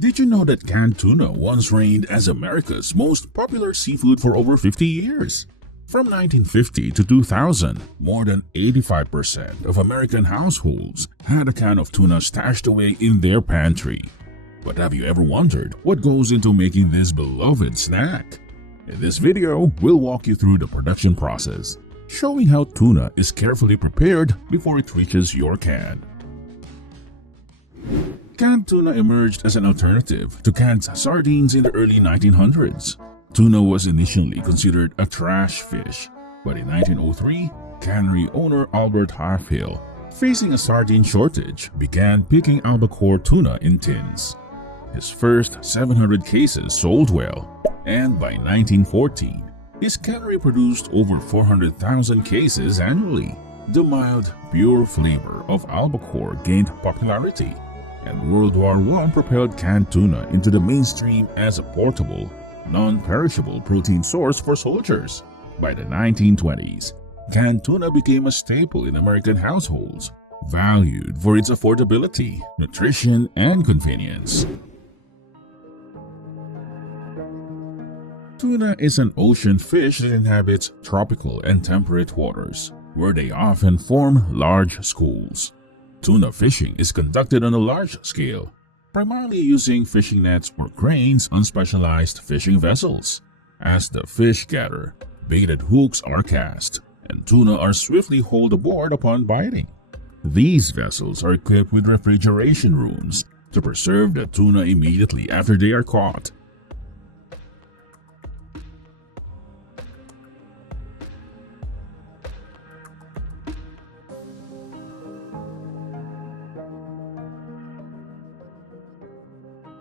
Did you know that canned tuna once reigned as America's most popular seafood for over 50 years? From 1950 to 2000, more than 85% of American households had a can of tuna stashed away in their pantry. But have you ever wondered what goes into making this beloved snack? In this video, we'll walk you through the production process, showing how tuna is carefully prepared before it reaches your can. Canned tuna emerged as an alternative to canned sardines in the early 1900s. Tuna was initially considered a trash fish, but in 1903, cannery owner Albert Halfhill, facing a sardine shortage, began picking albacore tuna in tins. His first 700 cases sold well, and by 1914, his cannery produced over 400,000 cases annually. The mild, pure flavor of albacore gained popularity, and World War I propelled canned tuna into the mainstream as a portable, non-perishable protein source for soldiers. By the 1920s, canned tuna became a staple in American households, valued for its affordability, nutrition, and convenience. Tuna is an ocean fish that inhabits tropical and temperate waters, where they often form large schools. Tuna fishing is conducted on a large scale, primarily using fishing nets or cranes on specialized fishing vessels. As the fish gather, baited hooks are cast, and tuna are swiftly hauled aboard upon biting. These vessels are equipped with refrigeration rooms to preserve the tuna immediately after they are caught.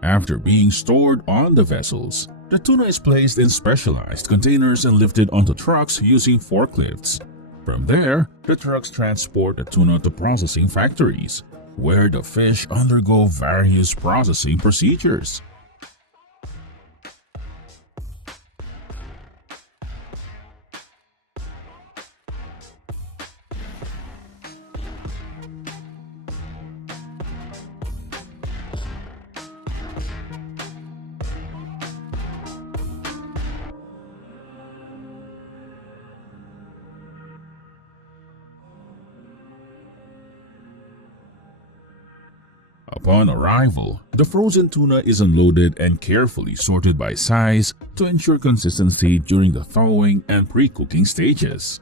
After being stored on the vessels, the tuna is placed in specialized containers and lifted onto trucks using forklifts. From there, the trucks transport the tuna to processing factories, where the fish undergo various processing procedures. Upon arrival, the frozen tuna is unloaded and carefully sorted by size to ensure consistency during the thawing and pre-cooking stages.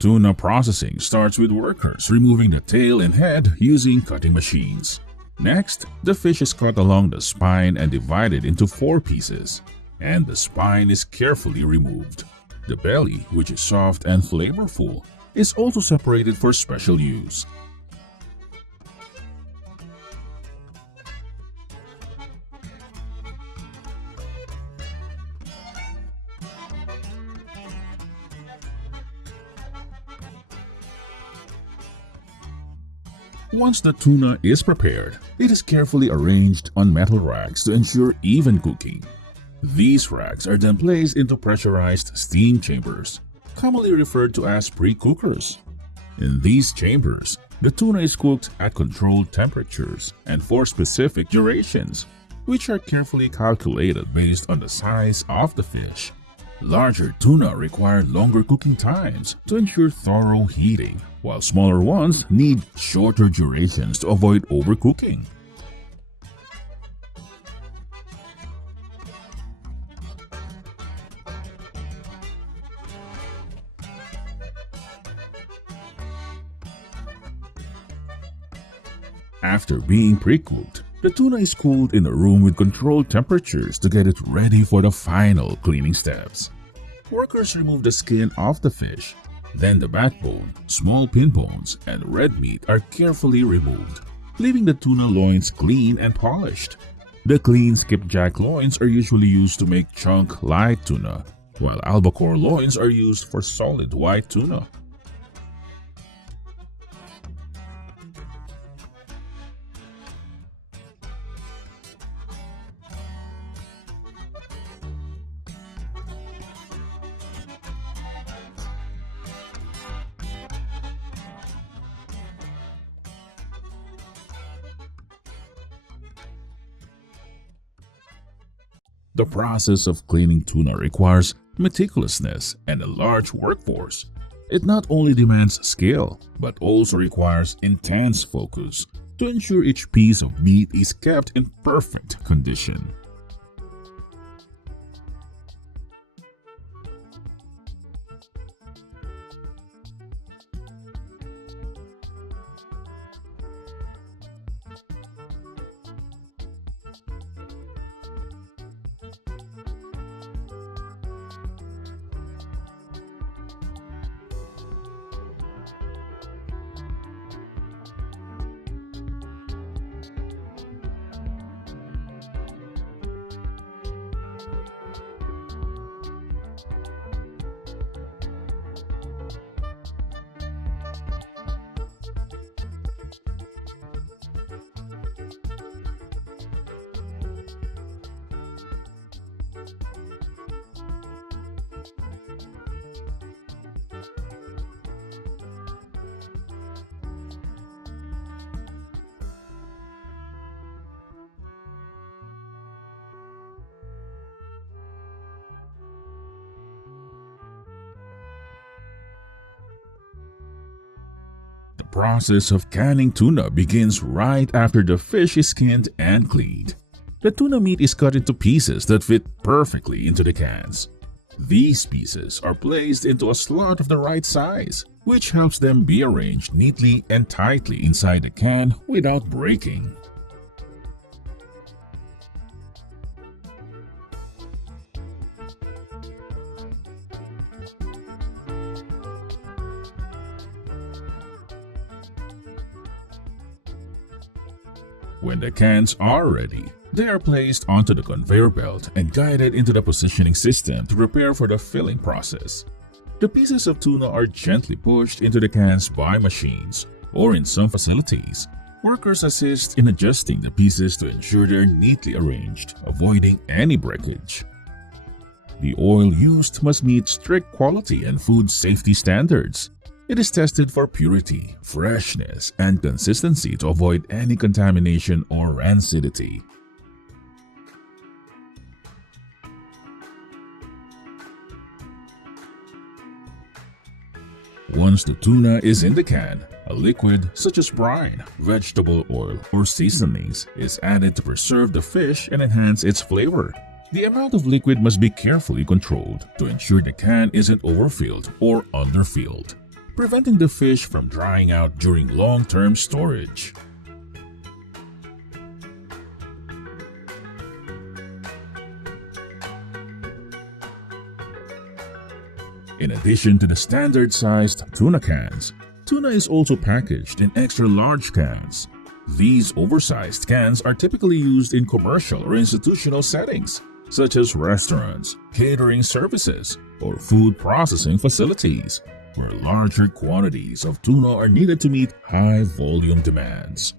Tuna processing starts with workers removing the tail and head using cutting machines. Next, the fish is cut along the spine and divided into 4 pieces, and the spine is carefully removed. The belly, which is soft and flavorful, is also separated for special use. Once the tuna is prepared, it is carefully arranged on metal racks to ensure even cooking. These racks are then placed into pressurized steam chambers, commonly referred to as pre-cookers. In these chambers, the tuna is cooked at controlled temperatures and for specific durations, which are carefully calculated based on the size of the fish. Larger tuna require longer cooking times to ensure thorough heating, while smaller ones need shorter durations to avoid overcooking. After being pre-cooked, the tuna is cooled in a room with controlled temperatures to get it ready for the final cleaning steps. Workers remove the skin off the fish, then the backbone, small pin bones, and red meat are carefully removed, leaving the tuna loins clean and polished. The clean skipjack loins are usually used to make chunk light tuna, while albacore loins are used for solid white tuna. The process of cleaning tuna requires meticulousness and a large workforce. It not only demands skill, but also requires intense focus to ensure each piece of meat is kept in perfect condition. The process of canning tuna begins right after the fish is skinned and cleaned. The tuna meat is cut into pieces that fit perfectly into the cans. These pieces are placed into a slot of the right size, which helps them be arranged neatly and tightly inside the can without breaking. When the cans are ready, they are placed onto the conveyor belt and guided into the positioning system to prepare for the filling process. The pieces of tuna are gently pushed into the cans by machines, or in some facilities, workers assist in adjusting the pieces to ensure they're neatly arranged, avoiding any breakage. The oil used must meet strict quality and food safety standards. It is tested for purity, freshness, and consistency to avoid any contamination or rancidity. Once the tuna is in the can, a liquid such as brine, vegetable oil, or seasonings is added to preserve the fish and enhance its flavor. The amount of liquid must be carefully controlled to ensure the can isn't overfilled or underfilled, preventing the fish from drying out during long-term storage. In addition to the standard-sized tuna cans, tuna is also packaged in extra-large cans. These oversized cans are typically used in commercial or institutional settings, such as restaurants, catering services, or food processing facilities, where larger quantities of tuna are needed to meet high-volume demands.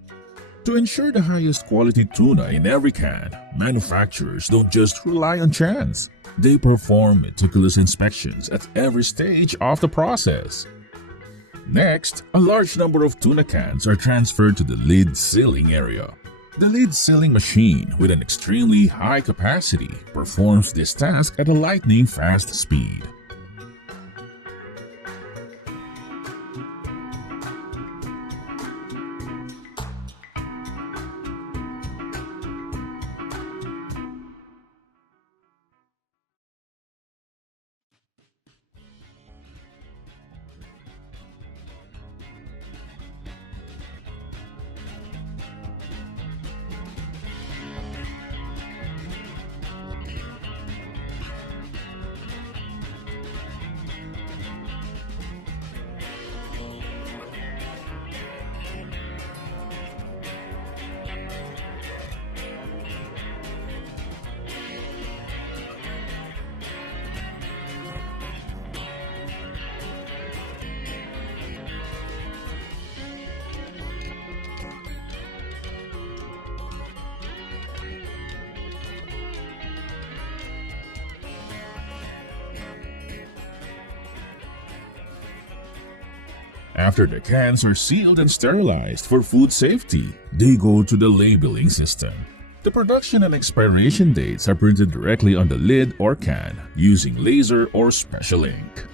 To ensure the highest quality tuna in every can, manufacturers don't just rely on chance. They perform meticulous inspections at every stage of the process. Next, a large number of tuna cans are transferred to the lid sealing area. The lid sealing machine, with an extremely high capacity, performs this task at a lightning-fast speed. After the cans are sealed and sterilized for food safety, they go to the labeling system. The production and expiration dates are printed directly on the lid or can using laser or special ink.